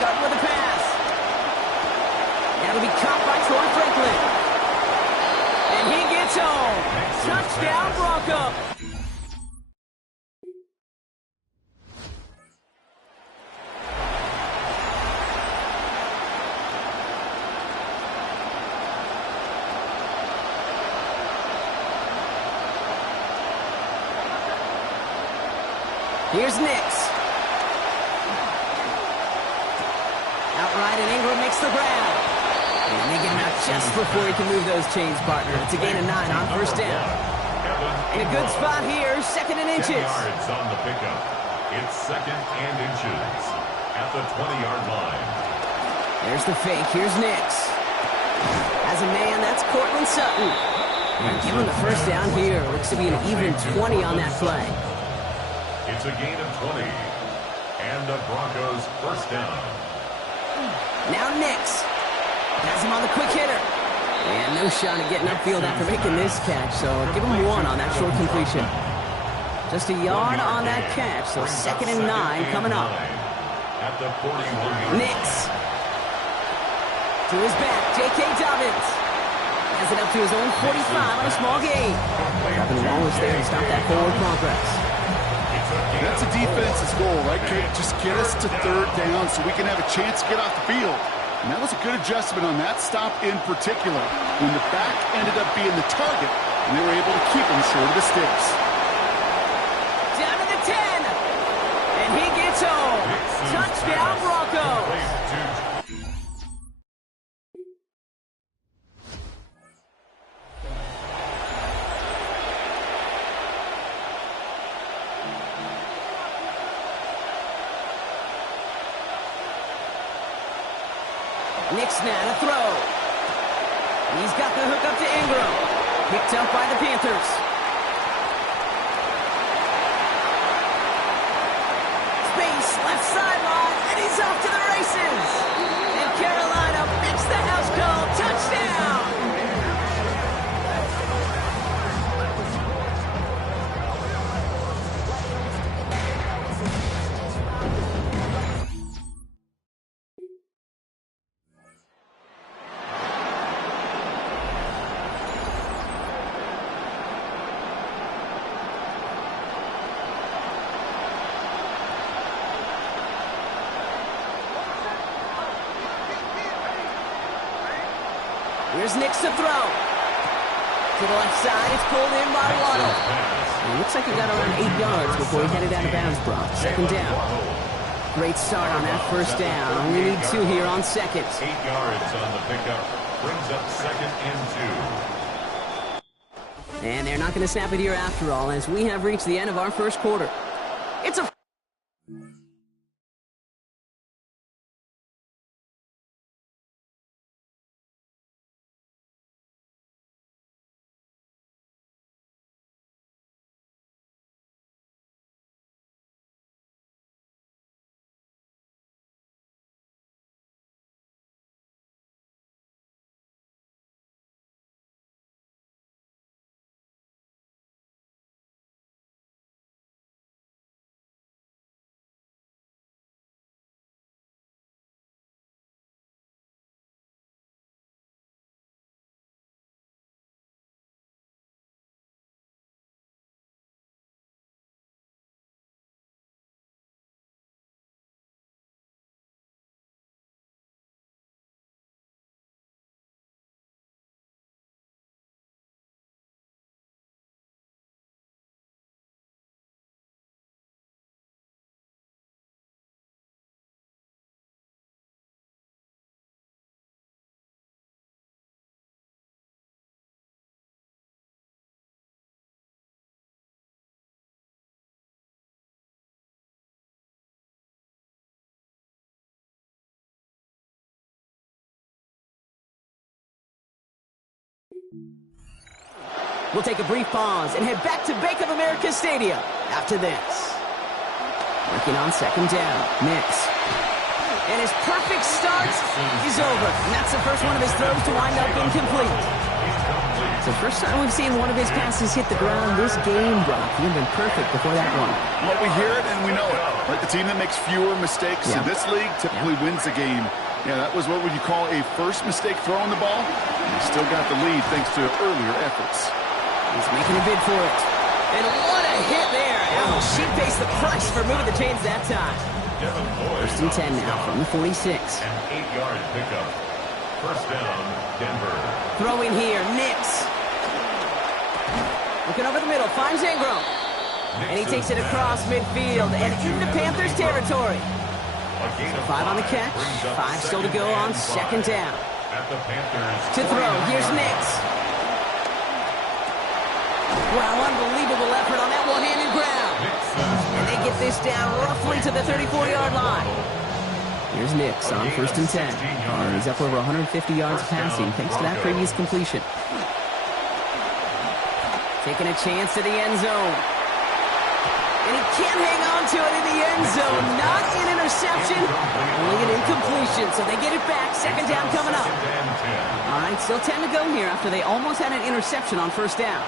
starting with a pass. That'll be caught by Troy Franklin. And he gets home. Touchdown, Broncos. Here's Nix. Outright, and Ingram makes the grab. And they get him out just before he can move those chains, partner. It's a gain of 9 on first down. In a good spot here, 2nd and inches. 10 yards on the pickup. It's 2nd and inches at the 20-yard line. There's the fake. Here's Nix. As a man, that's Cortland Sutton. And give him the first down here. Looks to be an even 20 on that play. It's a gain of 20. And the Broncos first down. Now Nix. Has him on the quick hitter. And no shot at getting upfield after making this catch, so give him 1 on that short completion. Just a yard on that catch, so 2nd and 9 coming up. At the 41. Nix. To his back, J.K. Dobbins. Has it up to his own 45 on a small gain. Dropping Wallace there to stop that forward progress. That's a defense's goal, right, Kate? Just get us to 3rd down so we can have a chance to get off the field. And that was a good adjustment on that stop in particular, when the back ended up being the target, and they were able to keep him short of the sticks. Down to the 10. And he gets home. Touchdown, Broncos. Nix now to throw. He's got the hook up to Ingram. Picked up by the Panthers. Space, left sideline, and he's off to the races. And Carolina makes the house call. Touchdown! Here's Nix to throw. To the left side, it's pulled in by Waddle. It looks like he got around 8 yards before he headed out of bounds, Brock. 2nd down. Great start on that first down. Only need 2 here on 2nd. 8 yards on the pickup. Brings up 2nd and 2. And they're not going to snap it here after all, as we have reached the end of our first quarter. It's a... We'll take a brief pause and head back to Bank of America Stadium after this. Working on 2nd down. Nix. And his perfect start is over. And that's the first one of his throws to wind up incomplete. So first time we've seen one of his passes hit the ground this game, Brock. He'd been perfect before that one. Well, we hear it and we know it. Like the team that makes fewer mistakes in this league typically wins the game. Yeah, that was what would you call a first mistake throwing the ball. And he still got the lead thanks to earlier efforts. He's making a bid for it. And what a hit there. Oh, she faced the price for moving the chains that time. First and 10 now from the 46. An 8-yard pickup. First down, Denver. Throwing here, Nix. Looking over the middle, finds Ingram. And he takes it across midfield and into Panthers territory. So 5 on the catch, 5 still to go on second down. To throw, here's Nix. Wow, unbelievable effort on that one-handed grab. And they get this down roughly to the 34-yard line. Here's Nix on first and 10. And he's up over 150 yards passing thanks to that previous completion. Taking a chance to the end zone. And he can't hang on to it in the end zone. Not an interception, only an incompletion. So they get it back. Second down coming up. All right, still 10 to go here after they almost had an interception on first down.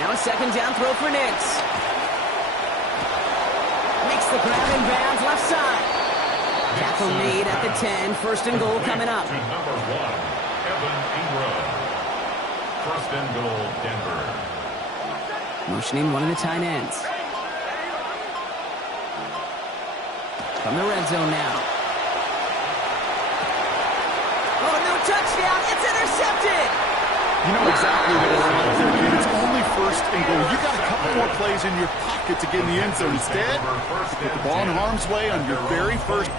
Now a second down throw for Nix. Makes the grab in bounds left side. Tackle made at the 10. First and goal coming up. To number 1, Evan Ingram. First and goal, Denver. Motioning one of the tight ends. From the red zone now. Oh, no touchdown. It's intercepted. You know exactly what it's like there, kid. It's only first and goal. You got a couple more plays in your pocket to get in the end zone. Instead, you put the ball in harm's way on your very first.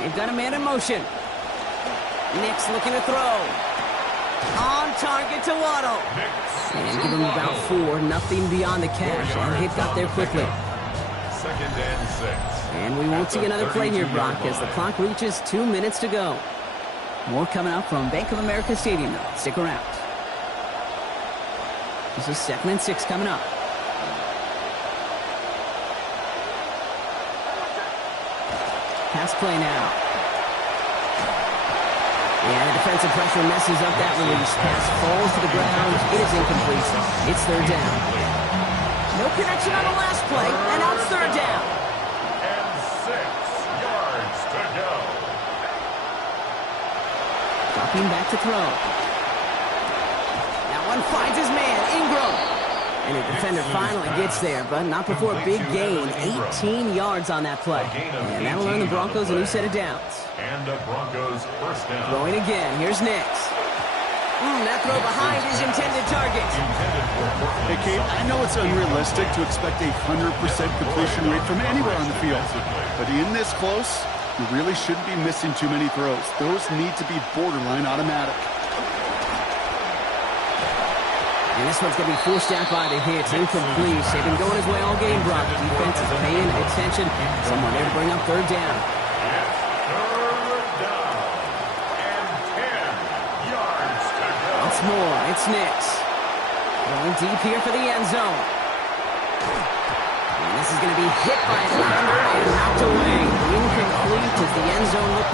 They've got a man in motion. Nix looking to throw. On target to Waddle. And give him about 4, nothing beyond the catch. And hit got there quickly. Second and 6. And we won't see another play here, Brock, as the clock reaches 2 minutes to go. More coming up from Bank of America Stadium, though. Stick around. This is second and 6 coming up. Pass play now. And the defensive pressure messes up that release. Pass falls to the ground. It is incomplete. It's third down. No connection on the last play, and now it's third down. And 6 yards to go. Dropping back to throw. That one finds his man, Ingram. And the defender finally gets there, but not before a big gain. 18 yards on that play. And that'll earn the Broncos a new set of downs. And the Broncos first down. Throwing again. Here's Nix. That throw behind his intended target. Hey, Kate, I know it's unrealistic to expect a 100% completion rate from anywhere on the field. But in this close, you really shouldn't be missing too many throws. Those need to be borderline automatic. And this one's going to be forced out by the hits. Incomplete. They've been going his way all game, Brock. Defense is paying attention. Someone there to bring up third down. It's third down. And 10 yards to go. Once more, it's Nix. Going deep here for the end zone. And this is going to be hit by a defender and knocked away. Incomplete as the end zone look.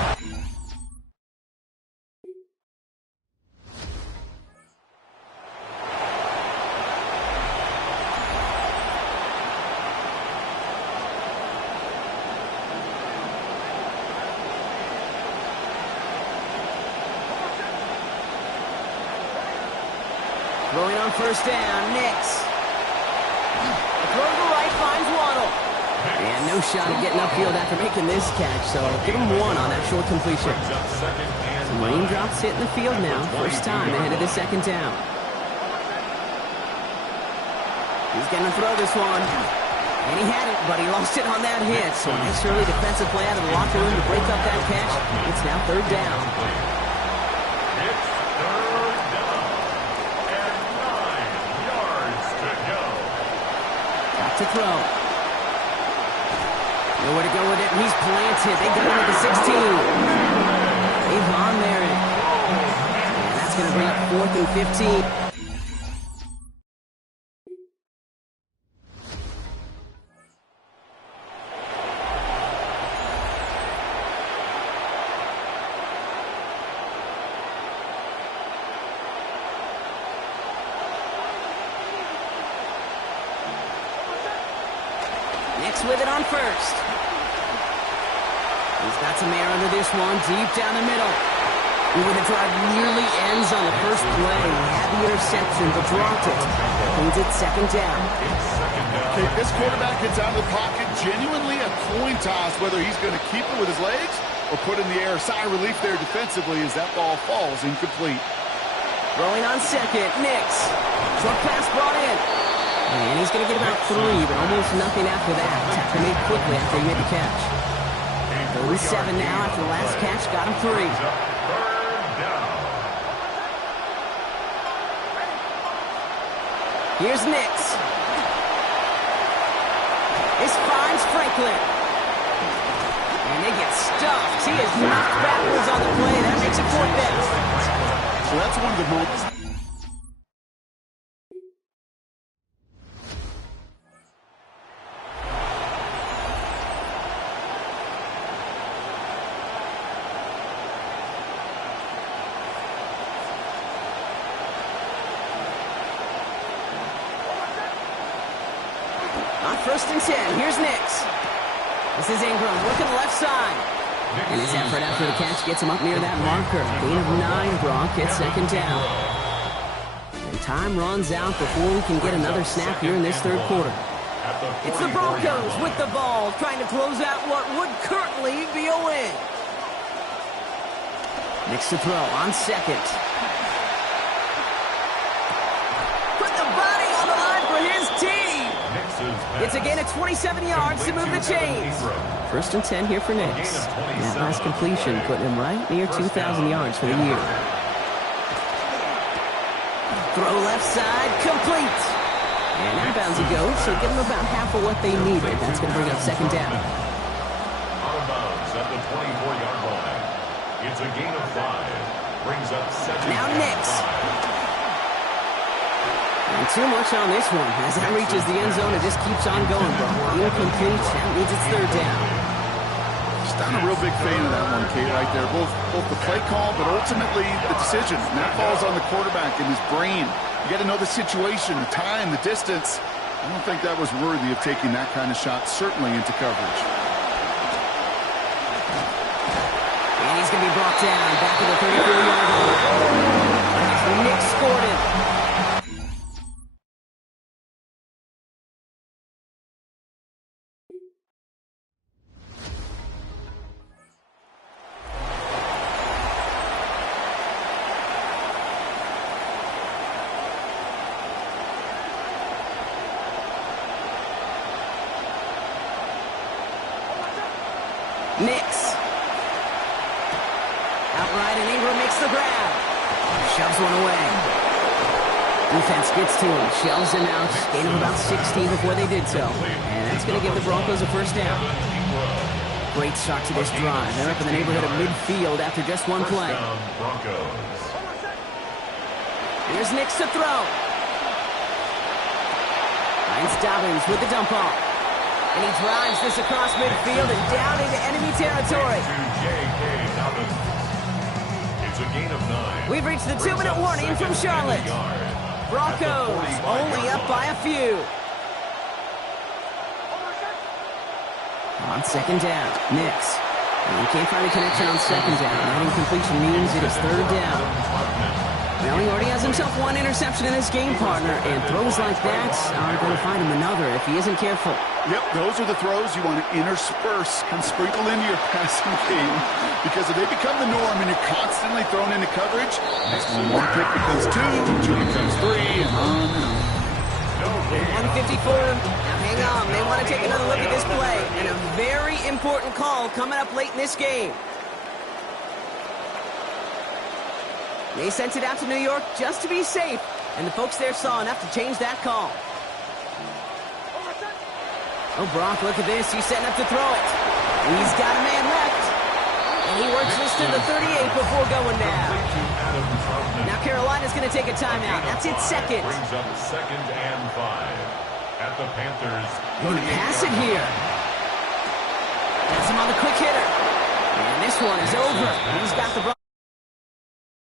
Throwing on first down, Nix. The throw to the right finds Waddle. And no shot at getting upfield after making this catch, so give him 1 on that short completion. Some raindrops hitting the field now, first time ahead of the second down. He's going to throw this one. And he had it, but he lost it on that hit. So a nice early defensive play out of the locker room to break up that catch. It's now third down. To throw. Nowhere to go with it, and he's planted. They got him at the 16. Avon there. And that's going to bring up 4th and 15. Nix with it on first. He's got some air under this one, deep down the middle. Ooh, the drive nearly ends on the first play. Had the interception, but dropped it. Means it's second down. Okay, this quarterback gets out of the pocket. Genuinely a coin toss whether he's going to keep it with his legs or put in the air. Sigh of relief there defensively as that ball falls incomplete. Throwing on second, Nix. Short pass brought in. And he's going to get about 3, but almost nothing after that. Tackle made quickly after he made the catch. 37 now after the last catch. Got him 3. Here's Nix. This finds Franklin. And they get stuffed. He is knocked backwards on the play. That makes it 4th down. So that's one of the moments. On 1st and 10, here's Nix. This is Ingram working the left side. And his effort after the catch gets him up near that marker. Gain of 9, Brock. It's second down. And time runs out before we can get another snap here in this 3rd quarter. It's the Broncos with the ball, trying to close out what would currently be a win. Nix to throw on second. Put the body on the line for his team. It's a gain of 27 yards to move the chains. 1st and 10 here for Nix. And that last completion put him right near 2,000 yards for the year. Throw left side, complete. And outbounds he goes, so give them about half of what they needed. That's going to bring up second down. Out of bounds at the 24-yard line. It's a gain of 5. Brings up second. Now Nix. And too much on this one. As that reaches the end zone, it just keeps on going, bro. Incomplete. That means it's 3rd down. Just not a real big fan of that one, Kate, right there. Both the play call, but ultimately the decision. And that falls on the quarterback and his brain. You got to know the situation, the time, the distance. I don't think that was worthy of taking that kind of shot, certainly into coverage. And he's going to be brought down back to the 34-yard line. Nix scored it. Nix. Outright, and Ingram makes the grab. Shoves one away. Defense gets to him, shells him out. Gain of about 16 before they did so. And that's going to give the Broncos a 1st down. Great start to this drive. They're up in the neighborhood of midfield after just one play. Here's Nix to throw. Finds Dobbins with the dump off. And he drives this across midfield and down into enemy territory. It's a gain of 9. We've reached the 2-minute warning from Charlotte. Broncos only up by a few. On second down, Nix. And he can't find a connection on second down. That incompletion means it is 3rd down. Well, he already has himself 1 interception in his game, partner, and throws like that are going to find him another if he isn't careful. Yep, those are the throws you want to intersperse and sprinkle into your passing game, because if they become the norm and you're constantly thrown into coverage, that's when 1 pick becomes 2, 2 becomes 3, and on and on. 154. Now hang on, they want to take another look at this play, and a very important call coming up late in this game. They sent it out to New York just to be safe, and the folks there saw enough to change that call. Oh, Brock, look at this. He's setting up to throw it. He's got a man left, and he works this to the 38 before going down. Now Carolina's going to take a timeout. That's its 2nd. Brings up 2nd and 5 at the Panthers. Going to pass it here. That's him on the quick hitter. And this one is over. He's got the